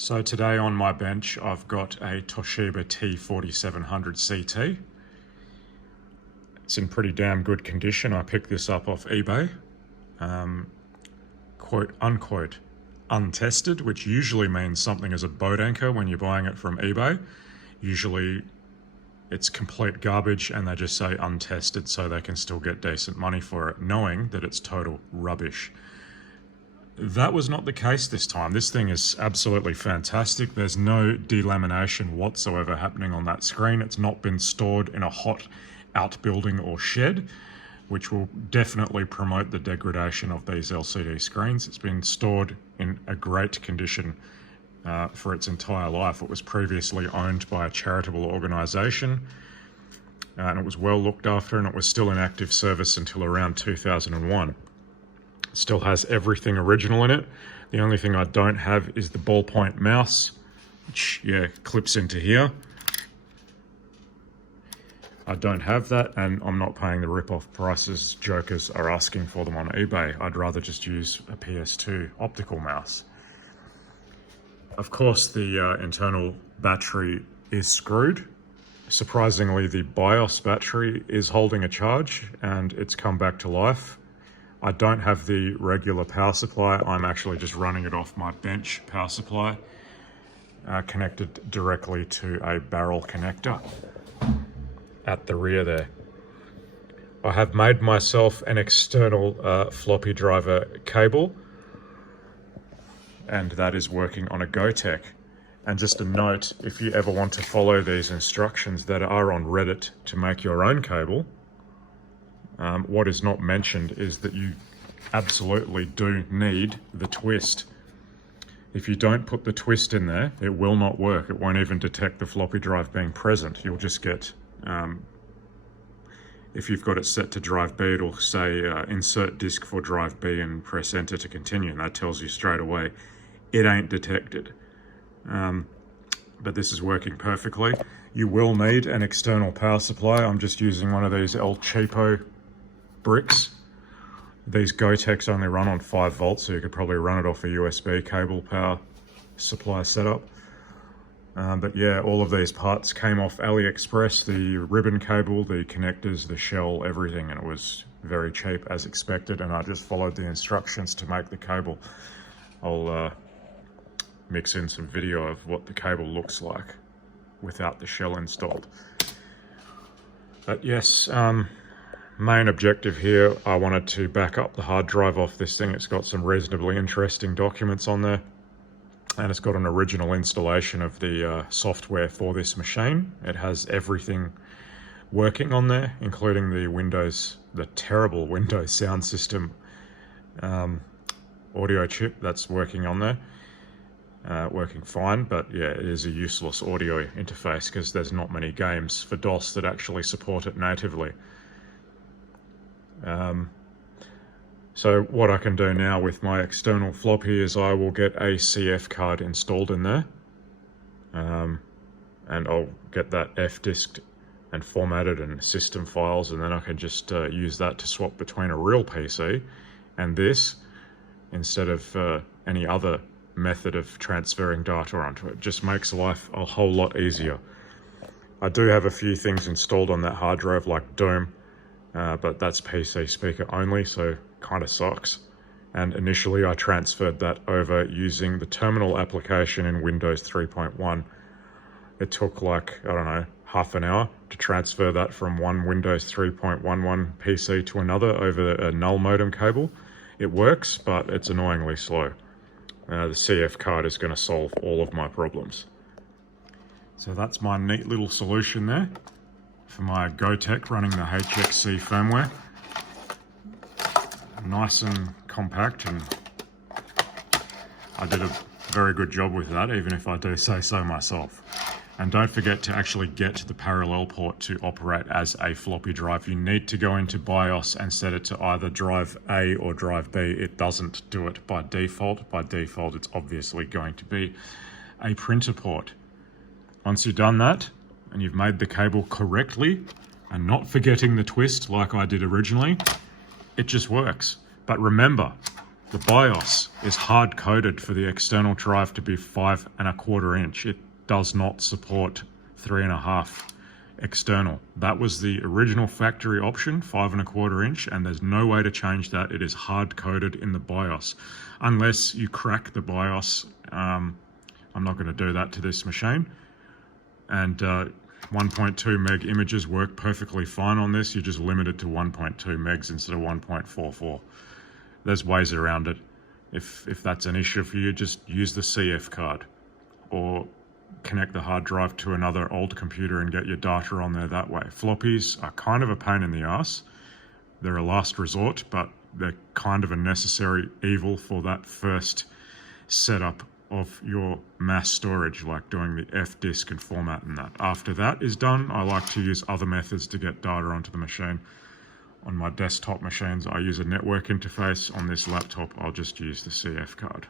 So today on my bench I've got a Toshiba T4700CT. It's in pretty damn good condition. I picked this up off eBay, quote unquote untested, which usually means something is a boat anchor when you're buying it from eBay. Usually it's complete garbage and they just say untested so they can still get decent money for it, knowing that it's total rubbish. That was not the case this time. This thing is absolutely fantastic. There's no delamination whatsoever happening on that screen. It's not been stored in a hot outbuilding or shed, which will definitely promote the degradation of these LCD screens. It's been stored in a great condition for its entire life. It was previously owned by a charitable organisation, and it was well looked after, and it was still in active service until around 2001. It still has everything original in it. The only thing I don't have is the ballpoint mouse, which, yeah, clips into here. I don't have that, and I'm not paying the rip-off prices jokers are asking for them on eBay. I'd rather just use a PS2 optical mouse. Of course, the internal battery is screwed. Surprisingly, the BIOS battery is holding a charge, and it's come back to life. I don't have the regular power supply. I'm actually just running it off my bench power supply, connected directly to a barrel connector at the rear there. I have made myself an external floppy driver cable, and that is working on a GoTech. And just a note, if you ever want to follow these instructions that are on Reddit to make your own cable, what is not mentioned is that you absolutely do need the twist. If you don't put the twist in there, it will not work. It won't even detect the floppy drive being present. You'll just get, if you've got it set to drive B, it'll say insert disk for drive B and press enter to continue, and that tells you straight away it ain't detected. But this is working perfectly. You will need an external power supply. I'm just using one of these El Cheapo bricks. These GoTechs only run on 5 volts, so you could probably run it off a USB cable power supply setup. But yeah, all of these parts came off AliExpress, the ribbon cable, the connectors, the shell, everything, and it was very cheap as expected, and I just followed the instructions to make the cable. I'll mix in some video of what the cable looks like without the shell installed. But yes, main objective here, I wanted to back up the hard drive off this thing. It's got some reasonably interesting documents on there, and it's got an original installation of the software for this machine. It has everything working on there, including the terrible Windows sound system audio chip that's working on there. Working fine, but yeah, it is a useless audio interface because there's not many games for DOS that actually support it natively. So what I can do now with my external floppy is I will get a CF card installed in there, and I'll get that F-disked and formatted and system files, and then I can just use that to swap between a real PC and this instead of any other method of transferring data onto it. Just makes life a whole lot easier. I do have a few things installed on that hard drive like Doom, but that's PC speaker only, so kind of sucks. And initially I transferred that over using the terminal application in Windows 3.1. It took like, I don't know, half an hour to transfer that from one Windows 3.11 PC to another over a null modem cable. It works, but it's annoyingly slow. The CF card is going to solve all of my problems. So that's my neat little solution there for my GoTech running the HXC firmware. Nice and compact, and I did a very good job with that, even if I do say so myself. And don't forget to actually get the parallel port to operate as a floppy drive. You need to go into BIOS and set it to either drive A or drive B. It doesn't do it by default. By default, it's obviously going to be a printer port. Once you've done that, and you've made the cable correctly, and not forgetting the twist like I did originally, it just works. But remember, The BIOS is hard coded for the external drive to be 5 1/4 inch. It does not support 3 1/2 external. That was the original factory option, 5 1/4 inch, and there's no way to change that. It is hard coded in the BIOS. Unless you crack the BIOS, I'm not going to do that to this machine. And 1.2 meg images work perfectly fine on this. You're just limited to 1.2 megs instead of 1.44. There's ways around it. If that's an issue for you, just use the CF card or connect the hard drive to another old computer and get your data on there that way. Floppies are kind of a pain in the ass. They're a last resort, but they're kind of a necessary evil for that first setup of your mass storage, like doing the F disk and formatting that. After that is done, I like to use other methods to get data onto the machine. On my desktop machines, I use a network interface. On this laptop, I'll just use the CF card.